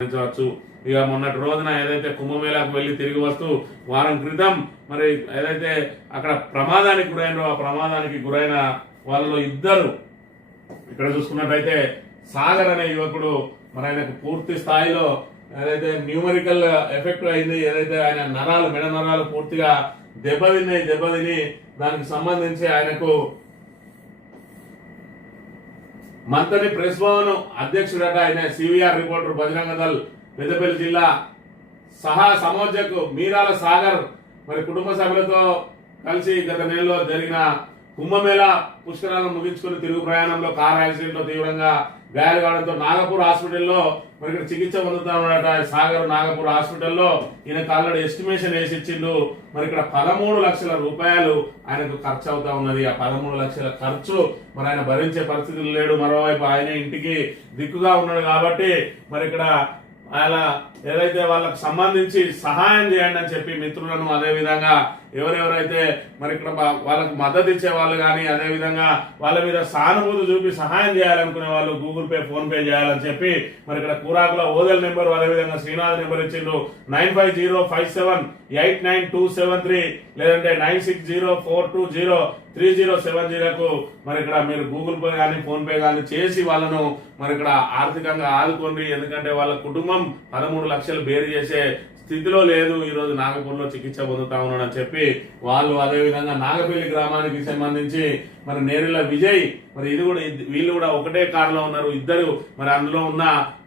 వచ్చు. ఇక మొన్నటి రోజున ఏదైతే కుంభమేళాకు వెళ్ళి తిరిగి వస్తూ వారం క్రితం మరి ఏదైతే అక్కడ ప్రమాదానికి గురైనో ఆ ప్రమాదానికి గురైన వాళ్ళలో ఇద్దరు ఇక్కడ చూసుకున్నట్టయితే సాగర్ అనే యువకుడు మరి ఆయనకు పూర్తి స్థాయిలో ఏదైతే న్యూమరికల్ ఎఫెక్ట్ అయింది, ఏదైతే ఆయన నరాలు మెడ నరాలు పూర్తిగా దెబ్బతిని దానికి సంబంధించి ఆయనకు మంతని ప్రెస్ భవన్ అధ్యక్షుడట ఆయన సివిఆర్ రిపోర్టర్ బజరంగ దళ్ పెద్దపల్లి జిల్లా సహా సమోర్జకు మీరాల సాగర్ మరి కుటుంబ సభ్యులతో కలిసి గత నెలలో జరిగిన కుంభమేళా పుష్కరాలను ముగించుకుని తిరుగు ప్రయాణంలో కార్ యాక్సిడెంట్ లో తీవ్రంగా గాయాలు కావడంతో నాగపూర్ హాస్పిటల్లో మరి ఇక్కడ చికిత్స పొందుతామన్నట. సాగర్ నాగపూర్ హాస్పిటల్లో ఈయనకు ఆల్రెడీ ఎస్టిమేషన్ వేసి ఇచ్చిండు. మరి ఇక్కడ 13 లక్షల రూపాయలు ఆయనకు ఖర్చు అవుతా ఉన్నది. ఆ 13 లక్షల ఖర్చు మరి ఆయన భరించే పరిస్థితులు లేడు. మరోవైపు ఆయన ఇంటికి దిక్కుగా ఉన్నాడు కాబట్టి మరి ఇక్కడ ఆయన ఏదైతే వాళ్ళకు సంబంధించి సహాయం చేయండి అని చెప్పి మిత్రులను, అదే విధంగా ఎవరెవరైతే మరి ఇక్కడ వాళ్ళకు మద్దతు ఇచ్చే వాళ్ళు కానీ, అదే విధంగా వాళ్ళ మీద సానుభూతి చూపి సహాయం చేయాలనుకునే వాళ్ళు గూగుల్ పే, ఫోన్ పే చేయాలని చెప్పి మరి ఇక్కడ కూరాకుల ఓదల్ నెంబర్, అదే విధంగా శ్రీనాథ్ నెంబర్ ఇచ్చిండు 9505789273 లేదంటే 9604203070కు మరి ఇక్కడ మీరు గూగుల్ పే కానీ ఫోన్ పే కానీ చేసి వాళ్ళను మరి ఇక్కడ ఆర్థికంగా ఆదుకోండి. ఎందుకంటే వాళ్ళ కుటుంబం 13 లక్షలు బేరు చేసే స్థితిలో లేదు. ఈ రోజు నాగపూర్లో చికిత్స పొందుతా ఉన్నాడని చెప్పి వాళ్ళు, అదే విధంగా నాగపల్లి గ్రామానికి సంబంధించి మరి నేరుల విజయ్ మరి వీళ్ళు కూడా ఒకటే కారులో ఉన్నారు. ఇద్దరు మరి అందులో ఉన్న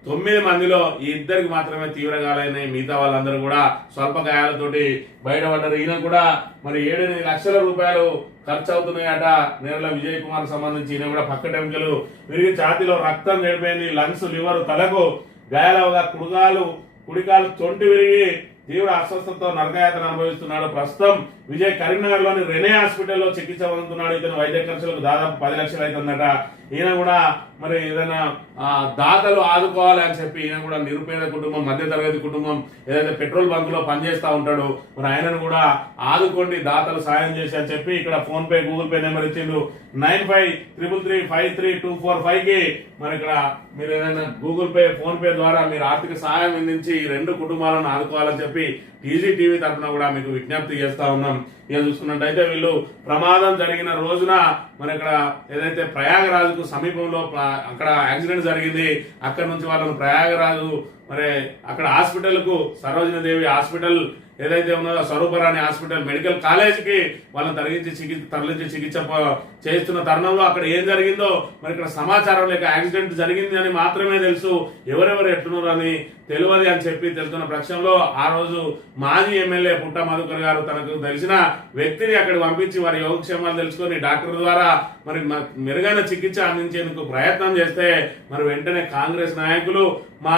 9 మందిలో ఈ ఇద్దరికి మాత్రమే తీవ్ర గాయాలైనాయి. మిగతా వాళ్ళందరూ కూడా స్వల్ప గాయాలతోటి బయటపడ్డారు. ఈయన కూడా మరి 7-8 లక్షల రూపాయలు ఖర్చు అవుతున్నాయట. నేరుల విజయ్ కుమార్ సంబంధించి ఈయన కూడా పక్క టెంకలు విరిగి ఛాతీలో రక్తం గడిపోయింది. లంగ్స్, లివర్, తలకు గాయాలవగా కుడికాలు తొంటి విరిగి తీవ్ర అస్వస్థతతో నరకయాతన అనుభవిస్తున్నాడు. ప్రస్తుతం విజయ్ కరీంనగర్ లోని రెనే హాస్పిటల్లో చికిత్స పొందుతున్నాడు. ఇతను వైద్య ఖర్చులకు దాదాపు 10 లక్షలు అవుతుందట. ఈయన కూడా మరి ఏదైనా దాతలు ఆదుకోవాలి అని చెప్పి ఈయన కూడా నిరుపేద కుటుంబం, మధ్యతరగతి కుటుంబం, ఏదైతే పెట్రోల్ బంక్ లో పనిచేస్తా ఉంటాడు మరి ఆయనను కూడా ఆదుకోండి, దాతలు సాయం చేసి అని చెప్పి ఇక్కడ phone pay, Google pay number ఇచ్చిండు 9533353245 కి మరి ఇక్కడ మీరు ఏదైనా గూగుల్ పే, ఫోన్ పే ద్వారా మీరు ఆర్థిక సహాయం అందించి ఈ 2 కుటుంబాలను ఆదుకోవాలని చెప్పి టీజీ టీవీ తరఫున కూడా మీకు విజ్ఞప్తి చేస్తా ఉన్నాం. ఇక చూసుకున్నట్టయితే వీళ్ళు ప్రమాదం జరిగిన రోజున మరి ఇక్కడ ఏదైతే ప్రయాగరాజుకు సమీపంలో అక్కడ యాక్సిడెంట్ జరిగింది. అక్కడ నుంచి వాళ్ళను ప్రయాగరాజు మరి అక్కడ హాస్పిటల్ కు సరోజిని దేవి హాస్పిటల్ ఏదైతే ఉన్నదో స్వరూపరాణి హాస్పిటల్ మెడికల్ కాలేజీకి వాళ్ళని తరలించి చికిత్స చేస్తున్న తరుణంలో అక్కడ ఏం జరిగిందో మరి ఇక్కడ సమాచారం లేక యాక్సిడెంట్ జరిగింది అని మాత్రమే తెలుసు. ఎవరెవరు ఎట్లున్నారని తెలియదు అని చెప్పి తెలుస్తున్న పక్షంలో ఆ రోజు మాజీ ఎమ్మెల్యే పుట్ట మధుకర్ గారు తనకు తెలిసిన వ్యక్తిని అక్కడికి పంపించి వారి యోగక్షేమాలు తెలుసుకొని డాక్టర్ ద్వారా మరి మెరుగైన చికిత్స అందించేందుకు ప్రయత్నం చేస్తే మరి వెంటనే కాంగ్రెస్ నాయకులు మా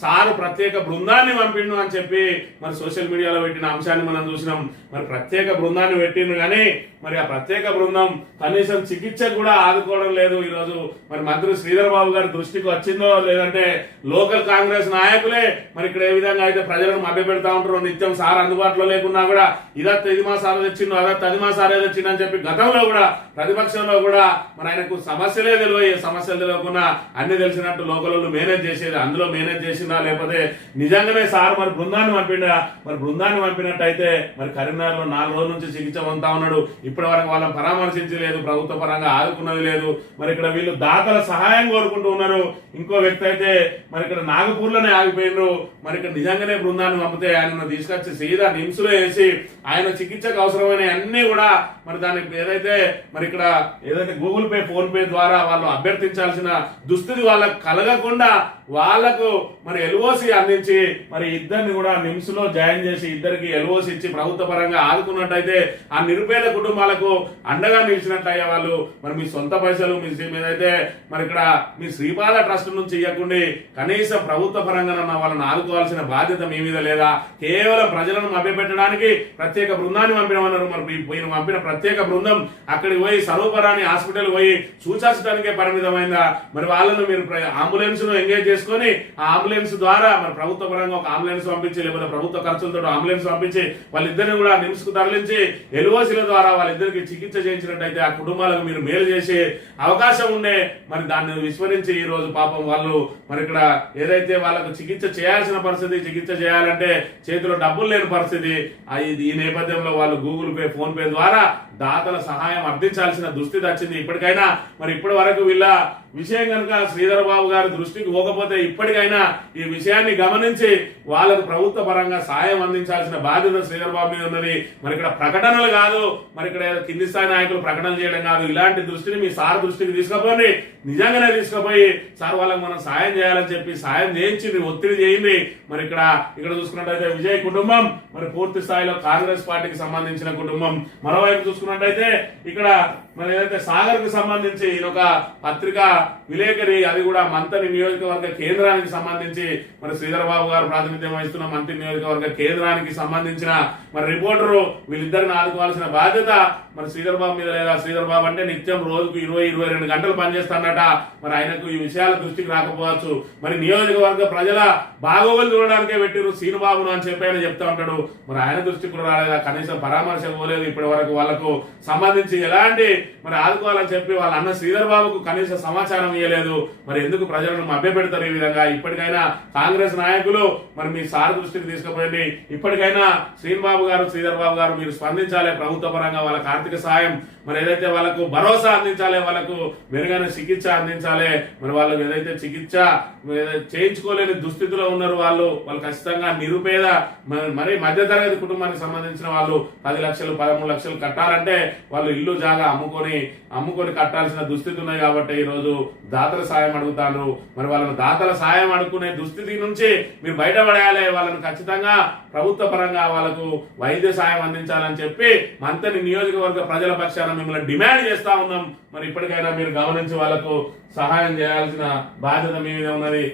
సారు ప్రత్యేక బృందాన్ని పంపిండు అని చెప్పి మరి సోషల్ మీడియాలో పెట్టిన అంశాన్ని మనం చూసినాం. మరి ప్రత్యేక బృందాన్ని పెట్టిండు కానీ మరి ఆ ప్రత్యేక బృందం కనీసం చికిత్స కూడా ఆదుకోవడం లేదు. ఈ రోజు మరి మంత్రి శ్రీధర్ బాబు గారి దృష్టికి వచ్చిందో లేదంటే లోకల్ కాంగ్రెస్ నాయకులే మరి ఇక్కడ ఏ విధంగా అయితే ప్రజలను మభ్యపెడతా ఉంటారో, నిత్యం సార్ అందుబాటులో లేకున్నా కూడా ఇదత్ ఇది మా సార్ తెచ్చిండు, అదత్ అది మా సారే తెచ్చిండు అని చెప్పి గతంలో కూడా ప్రతిపక్షంలో కూడా మరి ఆయనకు సమస్యలే తెలియ, సమస్యలు తెలియకుండా అన్ని తెలిసినట్టు లోకల్ మేనేజ్ చేసేది. అందులో మేనేజ్ చేసిందా లేకపోతే నిజంగానే సార్ మరి బృందాన్ని పంపిండా? మరి బృందాన్ని పంపినట్టయితే మరి కరీంనగర్ లో 4 రోజుల నుంచి చికిత్స పొందుతా ఉన్నాడు. ఇప్పటి వరకు వాళ్ళని పరామర్శించలేదు, ప్రభుత్వ పరంగా ఆదుకున్నది లేదు. మరి ఇక్కడ వీళ్ళు దాతల సహాయం కోరుకుంటూ ఉన్నారు. ఇంకో వ్యక్తి అయితే మరి ఇక్కడ నాగపూర్లోనే ఆగిపోయినరు. మరి ఇక్కడ నిజంగానే బృందాన్ని పంపితే ఆయన తీసుకొచ్చి సీదా నిమ్స్ లో వేసి ఆయన చికిత్సకు అవసరమైన అన్ని కూడా మరి దానికి ఏదైతే మరి ఇక్కడ ఏదైతే గూగుల్ పే, ఫోన్ పే ద్వారా వాళ్ళు అభ్యర్థించాల్సిన దుస్థితి వాళ్ళకు కలగకుండా వాళ్లకు మరి ఎల్ఓసి అందించి మరి ఇద్దరిని కూడా నిమ్స్ లో జాయిన్ చేసి ఇద్దరికి ఎల్ఓసి ఇచ్చి ప్రభుత్వ పరంగా ఆదుకున్నట్టయితే ఆ నిరుపేద కుటుంబాలకు అండగా నిలిచినట్టయ్యే వాళ్ళు మరి మీ సొంత పైసలు మీ ఏదైతే మరి ఇక్కడ మీ శ్రీపాద ట్రస్ట్ నుంచి ఇవ్వకుండా కనీసం ప్రభుత్వ పరంగా వాళ్ళని ఆదుకోవాల్సిన బాధ్యత మీ మీద లేదా? కేవలం ప్రజలను మభ్యపెట్టడానికి ప్రత్యేక బృందాన్ని పంపినమన్నారు. మరి మీరు పంపిన ప్రత్యేక బృందం అక్కడికి పోయి స్వరూపరాణి హాస్పిటల్ పోయి సూచించడానికే పరిమితమైందా? మరి వాళ్ళను మీరు అంబులెన్స్ ను ఎంగేజ్ చేసుకుని ఆ అంబులెన్స్ ద్వారా మరి ప్రభుత్వ పరంగా ఒక అంబులెన్స్ పంపించి లేకపోతే ప్రభుత్వ ఖర్చులతో అంబులెన్స్ పంపించి వాళ్ళిద్దరిని కూడా నిమ్స్ కు తరలించి ఎల్ఓసీల ద్వారా వాళ్ళిద్దరికి చికిత్స చేయించినట్టయితే ఆ కుటుంబాలకు మీరు మేలు చేసే అవకాశం ఉండే, మరి దాన్ని విస్మరించి ఈ రోజు పాపం వాళ్ళు మరి ఇక్కడ ఏదైతే వాళ్ళకు చికిత్స చేయాల్సిన పరిస్థితి, చికిత్స చేయాలంటే చేతిలో డబ్బులు లేని పరిస్థితి, ఈ నేపథ్యంలో వాళ్ళు గూగుల్ పే, ఫోన్ పే ద్వారా దాతల సహాయం అర్థించాల్సిన దుస్థితి వచ్చింది. ఇప్పటికైనా మరి ఇప్పటి వరకు వీళ్ళ విషయం కనుక శ్రీధర్ బాబు గారి దృష్టికి పోకపోతే ఇప్పటికైనా ఈ విషయాన్ని గమనించి వాళ్ళకు ప్రభుత్వ పరంగా సాయం అందించాల్సిన బాధ్యత శ్రీధర్ బాబు మీద ఉన్నది. మరి ఇక్కడ ప్రకటనలు కాదు, మరి ఇక్కడ కింది స్థాయి నాయకులు ప్రకటనలు చేయడం కాదు, ఇలాంటి దృష్టిని మీ సార్ దృష్టికి తీసుకుపోయి నిజంగానే తీసుకుపోయి సార్ వాళ్ళకి మనం సాయం చేయాలని చెప్పి సాయం చేయించింది, ఒత్తిడి చేయింది. మరి ఇక్కడ చూసుకున్నట్టయితే విజయ్ కుటుంబం మరి పూర్తి స్థాయిలో కాంగ్రెస్ పార్టీకి సంబంధించిన కుటుంబం. మరోవైపు చూసుకున్నట్టయితే ఇక్కడ మరి ఏదైతే సాగర్ కు సంబంధించి ఈయన ఒక పత్రికా విలేకరి, అది కూడా మంతని నియోజకవర్గ కేంద్రానికి సంబంధించి మరి శ్రీధర్ బాబు గారు ప్రాతినిధ్యం వహిస్తున్న మంత్రి నియోజకవర్గ కేంద్రానికి సంబంధించిన మరి రిపోర్టరు, వీళ్ళిద్దరిని ఆదుకోవాల్సిన బాధ్యత మరి శ్రీధర్ బాబు మీద లేదా? శ్రీధర్ బాబు అంటే నిత్యం రోజుకు 20-22 గంటలు పనిచేస్తాడట. మరి ఆయనకు ఈ విషయాల దృష్టికి రాకపోవచ్చు. మరి నియోజకవర్గ ప్రజల బాగోగులు చూడడానికే పెట్టిరు శ్రీనుబాబును అని చెప్పి ఆయన చెప్తా ఉంటాడు. మరి ఆయన దృష్టికి కూడా రాలేదా? కనీసం పరామర్శ పోలేదు ఇప్పటి వరకు. వాళ్లకు సంబంధించి ఎలాంటి మరి ఆదుకోవాలని చెప్పి వాళ్ళ అన్న శ్రీధర్ బాబుకు కనీస సమాచారం ఇవ్వలేదు. మరి ఎందుకు ప్రజలను మభ్యపెడతారు ఈ విధంగా? ఇప్పటికైనా కాంగ్రెస్ నాయకులు మరి మీ సార్ దృష్టికి తీసుకుపోయింది. ఇప్పటికైనా శ్రీనిబాబు గారు, శ్రీధర్ బాబు గారు మీరు స్పందించాలి. ప్రభుత్వ పరంగా వాళ్ళకి ఆర్థిక సాయం, మరి ఏదైతే వాళ్ళకు భరోసా అందించాలి, వాళ్ళకు మెరుగైన చికిత్స అందించాలి. మరి వాళ్ళకు ఏదైతే చికిత్స చేయించుకోలేని దుస్థితిలో ఉన్నారు వాళ్ళు ఖచ్చితంగా నిరుపేద మరి మధ్యతరగతి కుటుంబానికి సంబంధించిన వాళ్ళు 10 లక్షలు 13 లక్షలు కట్టాలంటే వాళ్ళు ఇల్లు జాగా అమ్ముకొని కట్టాల్సిన దుస్థితి ఉన్నాయి. కాబట్టి ఈ రోజు దాతల సాయం అడుగుతారు. మరి వాళ్ళని దాతల సాయం అడుగుకునే దుస్థితి నుంచి మీరు బయటపడేయాలి. వాళ్ళని ఖచ్చితంగా ప్రభుత్వ పరంగా వాళ్ళకు వైద్య సాయం అందించాలని చెప్పి మంతని నియోజకవర్గ ప్రజల పక్షాన మిమ్మల్ని డిమాండ్ చేస్తా ఉన్నాం. మరి ఇప్పటికైనా మీరు గమనించి వాళ్ళకు సహాయం చేయాల్సిన బాధ్యత మీ మీద ఉన్నది.